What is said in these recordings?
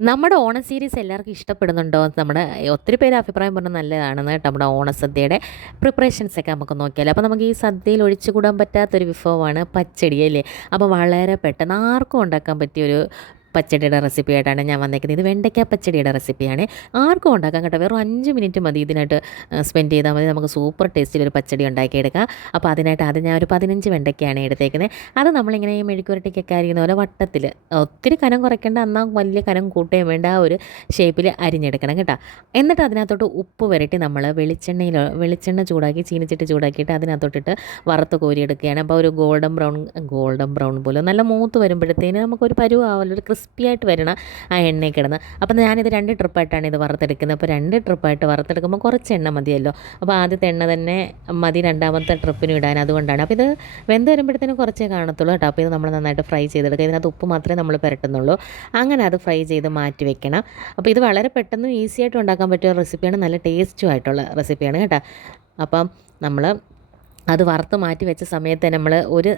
നമ്മുടെ ഓണ സീരീസ് എല്ലാവർക്കും ഇഷ്ടപ്പെടുന്നുണ്ടോ? നമ്മുടെ ഒത്തിരി പേര് അഭിപ്രായം പറഞ്ഞാൽ നല്ലതാണെന്ന് കേട്ടോ നമ്മുടെ ഓണസദ്യയുടെ പ്രിപ്പറേഷൻസ് ഒക്കെ നമുക്ക് നോക്കിയാലോ. അപ്പോൾ നമുക്ക് ഈ സദ്യയിൽ ഒഴിച്ചുകൂടാൻ പറ്റാത്തൊരു വിഭവമാണ് പച്ചടി അല്ലേ? അപ്പോൾ വളരെ പെട്ടെന്ന് ആർക്കും ഉണ്ടാക്കാൻ പറ്റിയൊരു പച്ചടിയുടെ റെസിപ്പി ആയിട്ടാണ് ഞാൻ വന്നേക്കുന്നത്. ഇത് വെണ്ടയ്ക്ക പച്ചടിയുടെ റെസിപ്പിയാണ്. ആർക്കും ഉണ്ടാക്കാൻ കേട്ടോ. വെറും അഞ്ച് മിനിറ്റ് മതി ഇതിനായിട്ട് സ്പെൻഡ് ചെയ്താൽ മതി. നമുക്ക് സൂപ്പർ ടേസ്റ്റിൽ ഒരു പച്ചടി ഉണ്ടാക്കിയെടുക്കാം. അപ്പോൾ അതിനായിട്ട് അത് ഞാൻ ഒരു പതിനഞ്ച് വെണ്ടയ്ക്കയാണ് എടുത്തേക്കുന്നത്. അത് നമ്മളിങ്ങനെ ഈ മെഴുക്കുരട്ടിക്കൊക്കെ അരിയുന്ന പോലെ വട്ടത്തിൽ ഒത്തിരി കനം കുറയ്ക്കേണ്ട എന്നാൽ വലിയ കനം കൂട്ടുകയും വേണ്ട ആ ഒരു ഷേപ്പിൽ അരിഞ്ഞെടുക്കണം കേട്ടോ. എന്നിട്ട് അതിനകത്തോട്ട് ഉപ്പ് വരട്ടി നമ്മൾ വെളിച്ചെണ്ണയിൽ വെളിച്ചെണ്ണ ചൂടാക്കി ചീനിച്ചിട്ട് ചൂടാക്കിയിട്ട് അതിനകത്തോട്ടിട്ട് വറുത്ത് കോരിയെടുക്കുകയാണ്. അപ്പോൾ ഒരു ഗോൾഡൻ ബ്രൗൺ ഗോൾഡൻ ബ്രൗൺ പോലെ നല്ല മൂത്ത് വരുമ്പോഴത്തേന് നമുക്കൊരു പരുവാവല്ലോ ഒരു ക്രിസ്പി ആയിട്ട് വരണം ആ എണ്ണയിൽ കിടന്ന്. അപ്പോൾ ഞാനിത് രണ്ട് ട്രിപ്പായിട്ടാണ് ഇത് വറുത്തെടുക്കുന്നത്. അപ്പോൾ രണ്ട് ട്രിപ്പായിട്ട് വറുത്തെടുക്കുമ്പോൾ കുറച്ച് എണ്ണ മതിയല്ലോ. അപ്പോൾ ആദ്യത്തെ എണ്ണ തന്നെ മതി രണ്ടാമത്തെ ട്രിപ്പിന് ഇടാൻ അതുകൊണ്ടാണ്. അപ്പോൾ ഇത് വെന്ത് വരുമ്പോഴത്തേനും കുറച്ചേ കാണത്തുള്ളൂ കേട്ടോ. അപ്പോൾ ഇത് നമ്മൾ നന്നായിട്ട് ഫ്രൈ ചെയ്തെടുക്കുക. ഇതിനകത്ത് ഉപ്പ് മാത്രമേ നമ്മൾ പുരട്ടുന്നുള്ളൂ. അങ്ങനെ അത് ഫ്രൈ ചെയ്ത് മാറ്റി വെക്കണം. അപ്പോൾ ഇത് വളരെ പെട്ടെന്ന് ഈസി ആയിട്ട് ഉണ്ടാക്കാൻ പറ്റിയ റെസിപ്പിയാണ്. നല്ല ടേസ്റ്റും ആയിട്ടുള്ള റെസിപ്പിയാണ് കേട്ടോ. അപ്പം നമ്മൾ അത് വറുത്ത് മാറ്റി വെച്ച സമയത്ത് നമ്മൾ ഒരു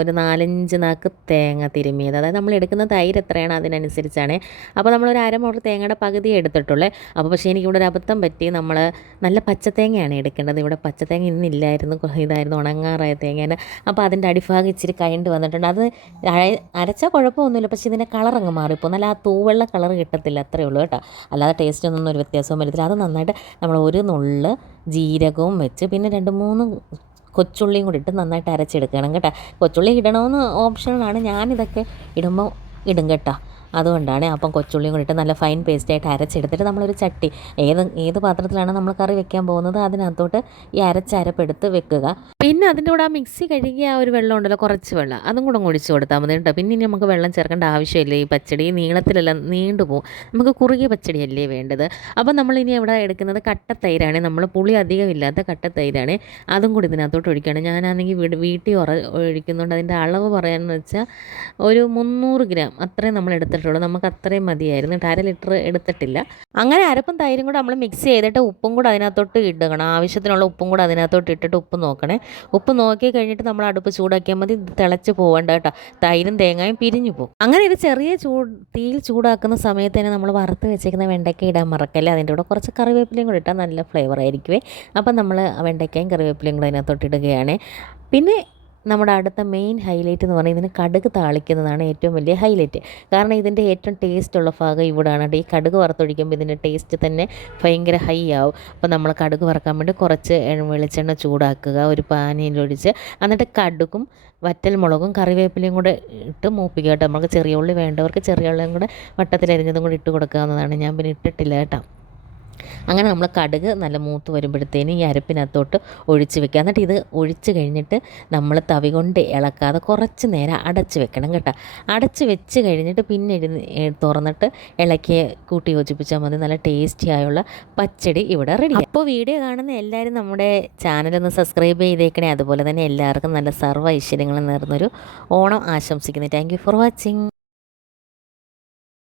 ഒരു നാലഞ്ച് നാക്ക് തേങ്ങ തിരുമ്മിയത് അതായത് നമ്മൾ എടുക്കുന്ന തൈര് എത്രയാണ് അതിനനുസരിച്ചാണ്. അപ്പോൾ നമ്മൾ ഒരു അരമുറി തേങ്ങയുടെ പകുതി എടുത്തിട്ടുള്ളേ. അപ്പോൾ പക്ഷേ എനിക്കിവിടെ ഒരു അബദ്ധം പറ്റി. നമ്മൾ നല്ല പച്ചത്തേങ്ങയാണ് എടുക്കേണ്ടത്. ഇവിടെ പച്ചത്തേങ്ങ ഇന്നില്ലായിരുന്നു ഇതായിരുന്നു ഉണങ്ങാറായ തേങ്ങേനെ അപ്പോൾ അതിന്റെ അടിഭാഗം ഇച്ചിരി കൈണ്ട് വന്നിട്ടുണ്ട്. അത് അരച്ചാൽ കുഴപ്പമൊന്നുമില്ല. പക്ഷേ ഇതിന്റെ കളർ അങ്ങ് മാറിപ്പോൾ നല്ല ആ തൂവെള്ള കളർ കിട്ടത്തില്ല. അത്രയേ ഉള്ളൂ കേട്ടോ. അല്ലാതെ ടേസ്റ്റ് ഒന്നും ഒരു വ്യത്യാസവും വരത്തില്ല. അത് നന്നായിട്ട് നമ്മൾ ഒരു നുള്ള് ജീരകവും വെച്ച് പിന്നെ രണ്ട് മൂന്ന് കൊച്ചുള്ളിയും കൂടി ഇട്ട് നന്നായിട്ട് അരച്ചെടുക്കണം കേട്ടോ. കൊച്ചുള്ളി ഇടണമെന്ന് ഓപ്ഷനാണ് ഞാനിതൊക്കെ ഇടുമ്പോൾ ഇടും കേട്ടോ. അതുകൊണ്ടാണ് അപ്പം കൊച്ചുള്ളിയും കൂടിയിട്ട് നല്ല ഫൈൻ പേസ്റ്റായിട്ട് അരച്ചെടുത്തിട്ട് നമ്മളൊരു ചട്ടി ഏത് ഏത് പാത്രത്തിലാണ് നമ്മൾ കറി വെക്കാൻ പോകുന്നത് അതിനകത്തോട്ട് ഈ അരച്ചരപ്പെടുത്ത് വെക്കുക. പിന്നെ അതിന്റെ കൂടെ ആ മിക്സി കഴുകിയ ആ ഒരു വെള്ളം ഉണ്ടല്ലോ കുറച്ച് വെള്ളം അതും കൂടെ ഒഴിച്ച് കൊടുത്താൽ മതി കേട്ടോ. പിന്നെ ഇനി നമുക്ക് വെള്ളം ചേർക്കേണ്ട ആവശ്യമില്ല. ഈ പച്ചടി നീളത്തിലെല്ലാം നീണ്ടു പോകും നമുക്ക് കുറുകിയ പച്ചടിയല്ലേ വേണ്ടത്? അപ്പം ഇനി ഇവിടെ എടുക്കുന്നത് കട്ടത്തൈരാണ്. നമ്മൾ പുളി അധികമില്ലാത്ത കട്ടത്തൈരാണ്. അതും കൂടി ഇതിനകത്തോട്ട് ഒഴിക്കുകയാണ്. ഞാനാണെങ്കിൽ വീട് വീട്ടിൽ ഒഴിക്കുന്നുണ്ട് അതിന്റെ അളവ് പറയാമെന്ന് വെച്ചാൽ ഒരു മുന്നൂറ് ഗ്രാം അത്രയും നമ്മൾ എടുത്തിട്ടുണ്ട്. എടുത്തിട്ടുള്ളൂ നമുക്ക് അത്രയും മതിയായിരുന്നു. കേട്ടോ അര ലിറ്റർ എടുത്തിട്ടില്ല. അങ്ങനെ അരപ്പും തൈരും കൂടെ നമ്മൾ മിക്സ് ചെയ്തിട്ട് ഉപ്പും കൂടെ അതിനകത്തോട്ട് ഇടണം. ആവശ്യത്തിനുള്ള ഉപ്പും കൂടെ അതിനകത്തോട്ട് ഇട്ടിട്ട് ഉപ്പ് നോക്കണേ. ഉപ്പ് നോക്കി കഴിഞ്ഞിട്ട് നമ്മൾ അടുപ്പ് ചൂടാക്കിയാൽ മതി. തിളച്ച് പോകണ്ട കേട്ടോ. തൈരും തേങ്ങയും പിരിഞ്ഞു പോകും. അങ്ങനെ ഇത് ചെറിയ ചൂട് തീയിൽ ചൂടാക്കുന്ന സമയത്ത് തന്നെ നമ്മൾ വറുത്ത് വെച്ചേക്കുന്ന വെണ്ടയ്ക്ക ഇടാൻ മറക്കല്ലേ? അതിന്റെ കൂടെ കുറച്ച് കറിവേപ്പിലയും കൂടെ ഇട്ടാൽ നല്ല ഫ്ലേവർ ആയിരിക്കുമേ അപ്പം നമ്മൾ വെണ്ടയ്ക്കയും കറിവേപ്പിലയും കൂടെ അതിനകത്തോട്ട് ഇടുകയാണ്. പിന്നെ നമ്മുടെ അടുത്ത മെയിൻ ഹൈലൈറ്റ് എന്ന് പറഞ്ഞാൽ ഇതിന് കടുക് താളിക്കുന്നതാണ് ഏറ്റവും വലിയ ഹൈലൈറ്റ് കാരണം ഇതിന്റെ ഏറ്റവും ടേസ്റ്റ് ഉള്ള ഭാഗം ഇവിടെയാണ് ഈ കടുക് വറുത്തൊഴിക്കുമ്പോൾ ഇതിന്റെ ടേസ്റ്റ് തന്നെ ഭയങ്കര ഹൈ ആവും. അപ്പോൾ നമ്മൾ കടുക് വറക്കാൻ വേണ്ടി കുറച്ച് വെളിച്ചെണ്ണ ചൂടാക്കുക. ഒരു പാനിയിലൊഴിച്ച് എന്നിട്ട് കടുകും വറ്റൽ മുളകും കറിവേപ്പിലയും കൂടെ ഇട്ട് മൂപ്പിക്കുക കേട്ടോ. നമുക്ക് ചെറിയ ഉള്ളി വേണ്ടവർക്ക് ചെറിയ ഉള്ളിയും കൂടെ വട്ടത്തിലരിഞ്ഞതും കൂടെ ഇട്ട് കൊടുക്കാവുന്നതാണ്. ഞാൻ പിന്നെ ഇട്ടിട്ടില്ല കേട്ടോ. അങ്ങനെ നമ്മൾ കടുക് നല്ല മൂത്ത് വരുമ്പോഴത്തേന് ഈ അരപ്പിനകത്തോട്ട് ഒഴിച്ച് വെക്കുക. എന്നിട്ട് ഇത് ഒഴിച്ച് കഴിഞ്ഞിട്ട് നമ്മൾ തവി കൊണ്ട് ഇളക്കാതെ കുറച്ച് നേരം അടച്ച് വെക്കണം കേട്ടോ. അടച്ച് വെച്ച് കഴിഞ്ഞിട്ട് പിന്നെ തുറന്നിട്ട് ഇളക്കി കൂട്ടി യോജിപ്പിച്ചാൽ മതി. നല്ല ടേസ്റ്റി ആയുള്ള പച്ചടി ഇവിടെ റെഡി അപ്പോൾ വീഡിയോ കാണുന്ന എല്ലാവരും നമ്മുടെ ചാനലൊന്ന് സബ്സ്ക്രൈബ് ചെയ്തേക്കണേ. അതുപോലെ തന്നെ എല്ലാവർക്കും നല്ല സർവ ഐശ്വര്യങ്ങൾ നേർന്നൊരു ഓണം ആശംസിക്കുന്നു. Thank for watching